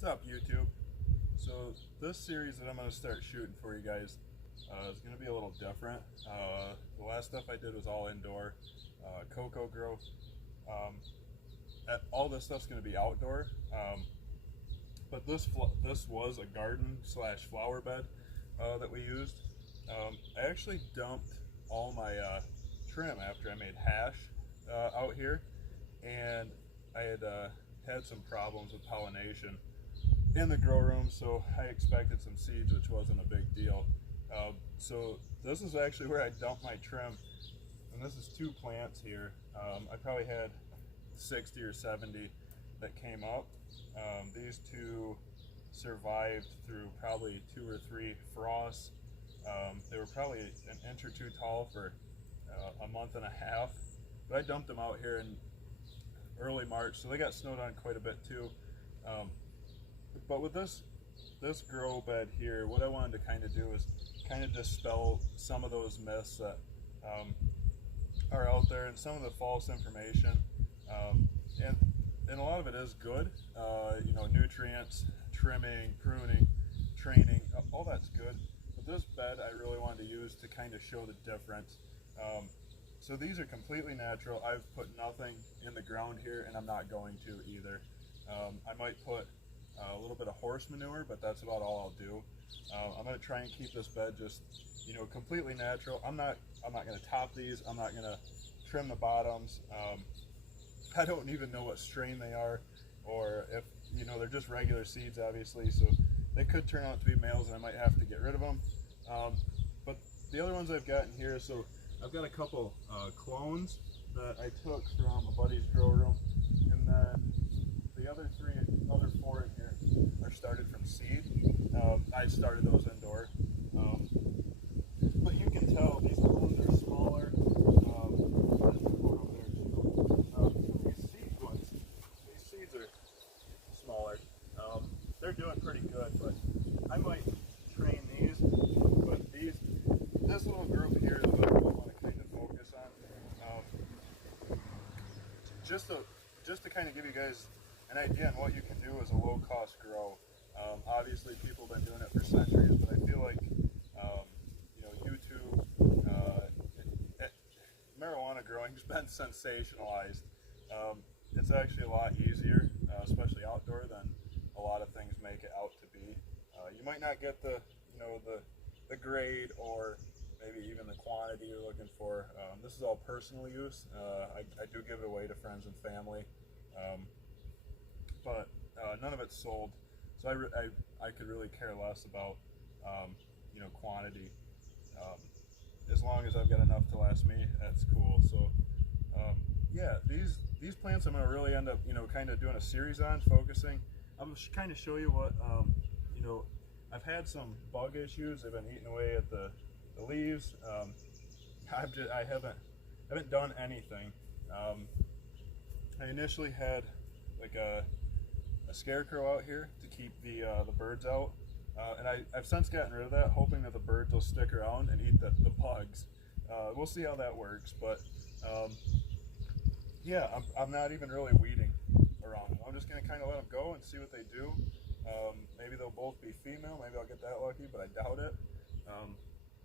What's up, YouTube? So this series that I'm going to start shooting for you guys is going to be a little different. The last stuff I did was all indoor, cocoa growth. All this stuff's going to be outdoor, but this was a garden slash flower bed that we used. I actually dumped all my trim after I made hash out here, and I had some problems with pollination in the grow room, so I expected some seeds, which wasn't a big deal. So this is actually where I dumped my trim, and this is 2 plants here. I probably had 60 or 70 that came up. These 2 survived through probably 2 or 3 frosts. They were probably an inch or 2 tall for a month and a half, but I dumped them out here in early March, so they got snowed on quite a bit too. But with this grow bed here, what I wanted to kind of do is kind of dispel some of those myths that are out there and some of the false information. And a lot of it is good. You know, nutrients, trimming, pruning, training, all that's good. But this bed I really wanted to use to kind of show the difference. So these are completely natural. I've put nothing in the ground here, and I'm not going to either. I might put a little bit of horse manure, but that's about all I'll do. I'm going to try and keep this bed just, you know, completely natural. I'm not going to top these. I'm not going to trim the bottoms. I don't even know what strain they are, or if, you know, they're just regular seeds, obviously, so they could turn out to be males and I might have to get rid of them. But the other ones I've gotten here, so I've got a couple clones that I took from a buddy's grow room, and then the other 4 in here are started from seed. I started those indoor, but you can tell these clones are smaller. These seeds are smaller. They're doing pretty good, but I might train these. But this little group here is what I want to kind of focus on. Just to kind of give you guys an idea on what you can do as a low-cost grow. Obviously, people have been doing it for centuries, but I feel like you know, YouTube, marijuana growing has been sensationalized. It's actually a lot easier, especially outdoor, than a lot of things make it out to be. You might not get the, you know, the grade or maybe even the quantity you're looking for. This is all personal use. I do give it away to friends and family, but none of it's sold. So I could really care less about you know, quantity. As long as I've got enough to last me, that's cool. So yeah, these plants I'm going to really end up, you know, kind of doing a series on, focusing. I'm just kind of show you what you know, I've had some bug issues. They've been eating away at the leaves. I haven't done anything. I initially had like a scarecrow out here to keep the birds out, and I've since gotten rid of that, hoping that the birds will stick around and eat the bugs. We'll see how that works, but yeah, I'm not even really weeding around them. I'm just going to kind of let them go and see what they do. Maybe they'll both be female, maybe I'll get that lucky, but I doubt it.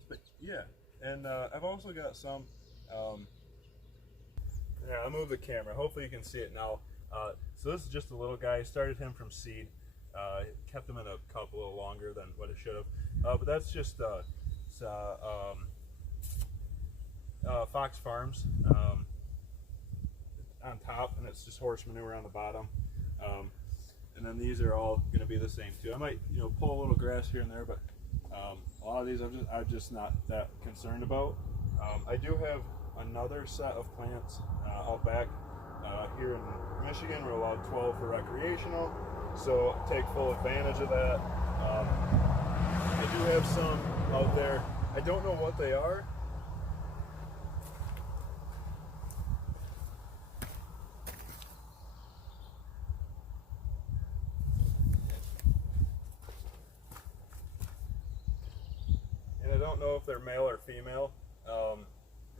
But yeah, and I've also got some, yeah, I'll move the camera, hopefully you can see it now. So this is just a little guy. I started him from seed, kept him in a cup a little longer than what it should have, but that's just Fox Farms on top, and it's just horse manure on the bottom. And then these are all going to be the same too. I might, you know, pull a little grass here and there, but a lot of these I'm just not that concerned about. I do have another set of plants out back. Here in Michigan, we're allowed 12 for recreational, so take full advantage of that. I do have some out there. I don't know what they are. And I don't know if they're male or female.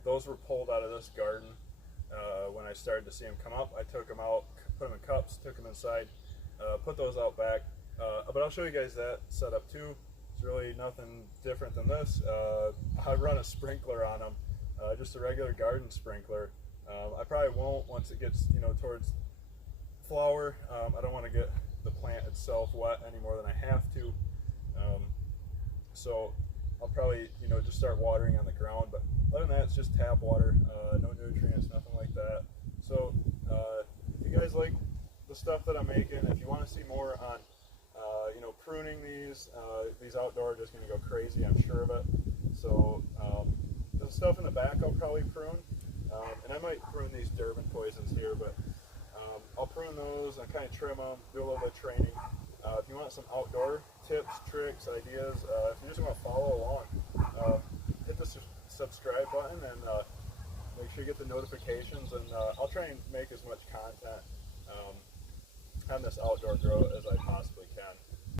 Those were pulled out of this garden. When I started to see them come up, I took them out, put them in cups, took them inside, put those out back. But I'll show you guys that setup too. It's really nothing different than this. I run a sprinkler on them, just a regular garden sprinkler. I probably won't once it gets towards flower. I don't want to get the plant itself wet any more than I have to. So I'll probably just start watering on the ground. But other than that, it's just tap water, no nutrients, nothing like that. So if you guys like the stuff that I'm making, if you want to see more on pruning these outdoor are just going to go crazy, I'm sure of it. So the stuff in the back I'll probably prune, and I might prune these Durban poisons here, but I'll prune those and kind of trim them, do a little bit of training. If you want some outdoor tips, tricks, ideas, if you just want to follow along, hit the subscribe button and make sure you get the notifications, and I'll try and make as much content on this outdoor grow as